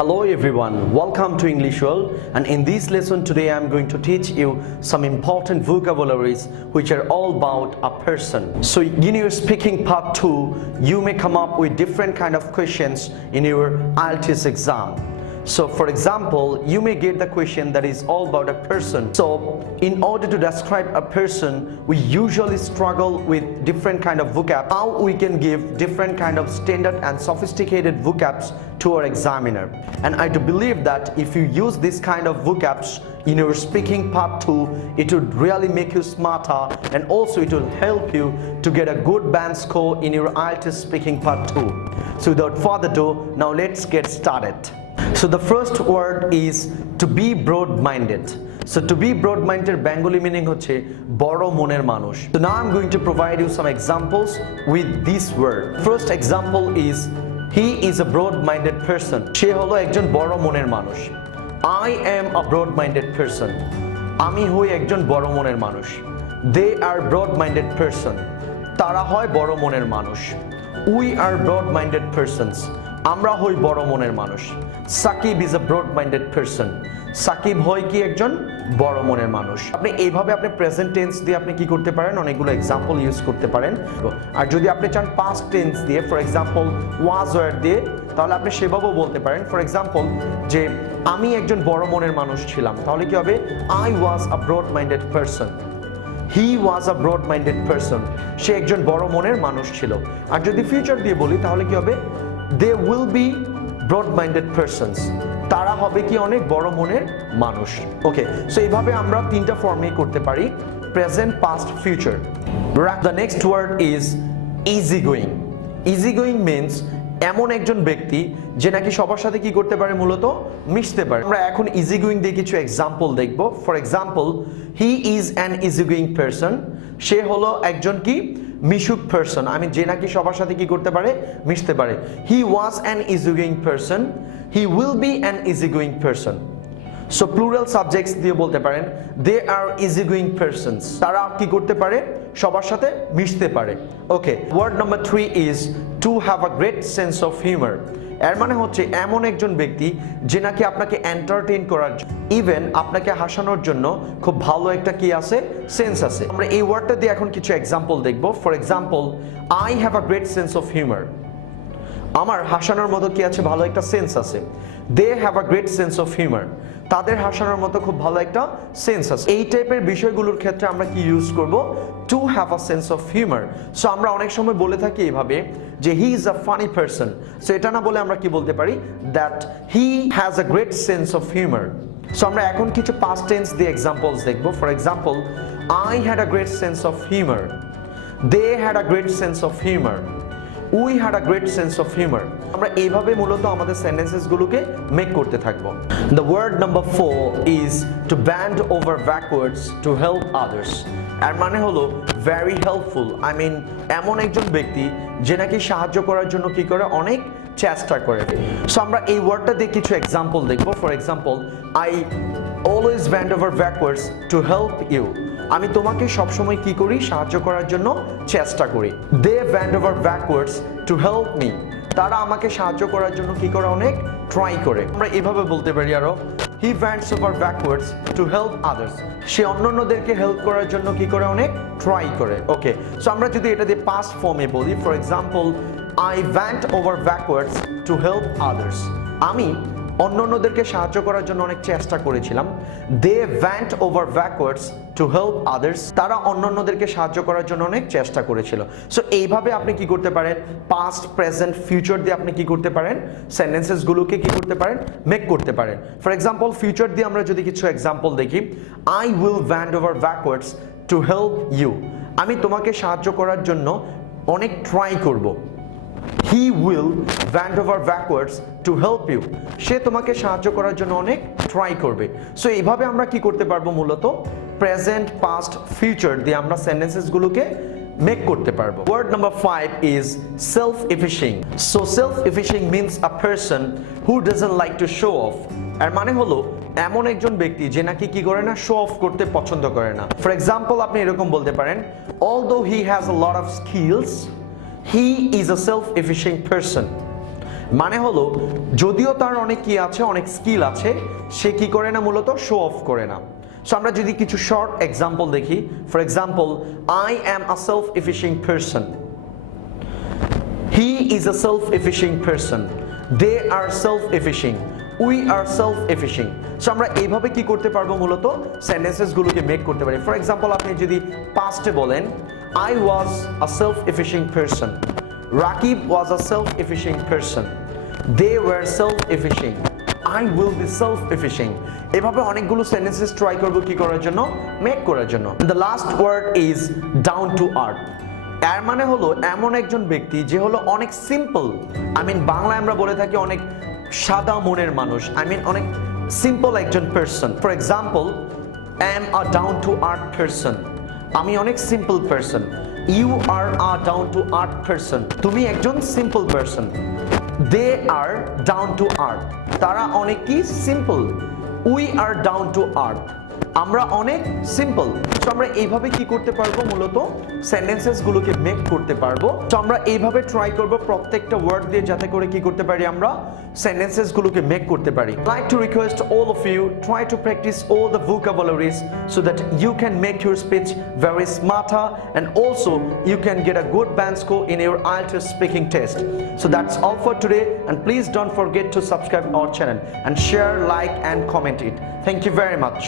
Hello everyone, welcome to English World, and in this lesson today I am going to teach you some important vocabularies which are all about a person. So in your speaking part 2, you may come up with different kind of questions in your IELTS exam. So for example, you may get the question that is all about a person. So in order to describe a person, we usually struggle with different kind of vocab. How we can give different kind of standard and sophisticated vocabs to our examiner. And I do believe that if you use this kind of vocabs in your speaking part 2, it would really make you smarter, and also it will help you to get a good band score in your IELTS speaking part 2. So without further ado, now let's get started. So the first word is to be broad-minded. So to be broad-minded Bengali meaning হচ্ছে বড় মনের মানুষ. So now I'm going to provide you some examples with this word. First example is he is a broad-minded person. সে হলো একজন বড় মনের মানুষ. I am a broad-minded person. আমি হই একজন বড় মনের মানুষ. They are broad-minded person. তারা হয় বড় মনের মানুষ. We are broad-minded persons. আমরা হই বড় মনের মানুষ. Shakib is a broad-minded person. Shakib হয় কি একজন বড় মনের মানুষ. আপনি এইভাবে আপনি প্রেজেন্ট টেন্স দিয়ে আপনি কি করতে পারেন, অনেকগুলো এক্সাম্পল ইউজ করতে পারেন। আর যদি আপনি চান পাস্ট টেন্স দিয়ে, ফর এক্সাম্পল ওয়াজ ওয়ার দিয়ে, তাহলে আপনি সেভাবেও বলতে পারেন। ফর এক্সাম্পল যে আমি একজন বড় মনের মানুষ ছিলাম, তাহলে কি হবে? I was a broad-minded person. He was a broad-minded person. সে একজন বড় মনের মানুষ ছিল। আর যদি ফিউচার দিয়ে বলি তাহলে কি হবে? They will be broad-minded persons. তারা হবে কি অনেক বড় মনের মানুষ। ওকে, সো এইভাবে আমরা তিনটা ফর্মে করতে পারি, present, past, future. The next word is easygoing. Easygoing means এমন একজন ব্যক্তি যে নাকি সবার সাথে কি করতে পারে, মূলত মিশতে পারে। আমরা এখন easygoing দিয়ে কিছু এক্সাম্পল দেখব। For example, he is an easygoing person. সে হলো একজন কি মিশুক পারসন, আমি যে নাকি সবার সাথে কি করতে পারে, মিশতে পারে। He was an easygoing person. He will be an easygoing person. So plural subjects দিয়ে বলতে পারেন they are easygoing persons. তারা কি করতে পারে, সবার সাথে মিশতে পারে। ওকে, ward number 3 is to have a great sense of humor. এর মানে হচ্ছে এমন একজন ব্যক্তি যে নাকি আপনাকে এন্টারটেইন করার, ইভেন আপনাকে হাসানোর জন্য খুব ভালো একটা কি আছে, সেন্স আছে। আমরা এই ওয়ার্ডটা দিয়ে এখন কিছু এক্সাম্পল দেখব। For example, I have a great sense of humor. আমার হাসানোর মতো কি আছে, ভালো একটা সেন্স আছে। They have a great sense of humor. তাদের হাসানোর মতো খুব ভালো একটা সেন্স আছে। এই টাইপের বিষয়গুলোর ক্ষেত্রে আমরা কি ইউজ করব? To have a sense of humor. So আমরা অনেক সময় বলে থাকি এইভাবে যে he is a funny person. So এটা না বলে আমরা কি বলতে পারি, that he has a great sense of humor. So আমরা এখন কিছু past tense দিয়ে এক্সাম্পলস দেখব। For example, I had a great sense of humor. They had a great sense of humor. We had a great sense of humor. আমরা এইভাবে মূলত আমাদের sentences গুলোকে মেক করতে থাকব। The word number 4 is to bend over backwards to help others. এর মানে হলো very helpful. I mean এমন একজন ব্যক্তি যে নাকি সাহায্য করার জন্য কি করে, অনেক চেষ্টা করে। সো আমরা এই ওয়ার্ডটা দিয়ে কিছু এক্সাম্পল দেখব। For example, I always bend over backwards to help you. আমি তোমাকে সবসময় কি করি, সাহায্য করার জন্য চেষ্টা করি। They bend over backwards to help me. তারা আমাকে সাহায্য করার জন্য কি করে, অনেক ট্রাই করে। আমরা এভাবে বলতে পারি আরো, he bends over backwards to help others. সে অন্যদেরকে হেল্প করার জন্য কি করে, অনেক ট্রাই করে। ওকে, সো আমরা যদি এটা দিয়ে পাস্ট ফর্মে বলি, for example, I bent over backwards to help others. আমি অন্যদেরকে সাহায্য করার জন্য অনেক চেষ্টা করেছিলাম। They went over backwards to help others. তারা অন্যদেরকে সাহায্য করার জন্য অনেক চেষ্টা করেছিল। সো এইভাবে আপনি কি করতে পারেন, পাস্ট, প্রেজেন্ট, ফিউচার দিয়ে আপনি কি করতে পারেন, সেন্টেন্সেস গুলোকে কি করতে পারেন, মেক করতে পারেন। ফর এক্সাম্পল, ফিউচার দিয়ে আমরা যদি কিছু এক্সাম্পল দেখি, I will bend over backwards to help you. আমি তোমাকে সাহায্য করার জন্য অনেক ট্রাই করব। He will bend over backwards to help you. সে তোমাকে সাহায্য করার জন্য অনেক ট্রাই করবে। সো এইভাবে আমরা কি করতে পারবো, মূলত প্রেজেন্ট, পাস্ট, ফিউচার দিয়ে আমরা সেন্টেন্সেস গুলোকে মেক করতে পারবো। Ward number 5 is self-effacing. So self-effacing means a person who doesn't like to show off. এর মানে হলো এমন একজন ব্যক্তি যে নাকি কি করে না, শো অফ করতে পছন্দ করে না। ফর এক্সাম্পল, আপনি এরকম বলতে পারেন, although he has a lot of skills, he is a self-effacing person. মানে হলো যদিও তার অনেক কি আছে, অনেক স্কিল আছে, সে কি করে না, মূলত শো অফ করে না। সো আমরা যদি কিছু শর্ট এক্সাম্পল দেখি, for example, I am a self efficient person, he is a self efficient person, they are self efficient, we are self efficient. So আমরা এইভাবে কি করতে পারবো, মূলত সেন্টেন্সেসগুলোকে মেক করতে পারি। ফর এক্সাম্পল, আপনি যদি পাস্টে বলেন, I was a self-efficient person, Rakib was a self-efficient person, they were self-efficient, I will be self-efficient. এভাবে অনেকগুলো সেন্টেন্সেস ট্রাই করব কি করার জন্য, মেক করার জন্য। The last word is down to earth. এর মানে হলো এমন একজন ব্যক্তি যে হলো অনেক সিম্পল, বাংলায় আমরা বলে থাকি অনেক সাদা মনের মানুষ, অনেক সিম্পল একজন person. For example, I am a down to earth person, আমি অনেক simple person. You are a down to earth person, তুমি একজন simple person. They are down to earth, তারা অনেক কি simple. We are down to earth, আমরা অনেক simple. So আমরা এইভাবে কি করতে পারবো, মূলত সেন্টেন্সেসগুলোকে মেক করতে পারবো। সো আমরা এইভাবে ট্রাই করব প্রত্যেকটা ওয়ার্ড দিয়ে, যাতে করে কি করতে পারি, আমরা সেন্টেন্সেসগুলোকে মেক করতে পারি। Like to request all of you, try to practice all the vocabularies so that you can make your speech very smarter, and also you can get a good band score in your IELTS speaking test. So that's all for today, and please don't forget to subscribe our channel and share, like and comment it. Thank you very much.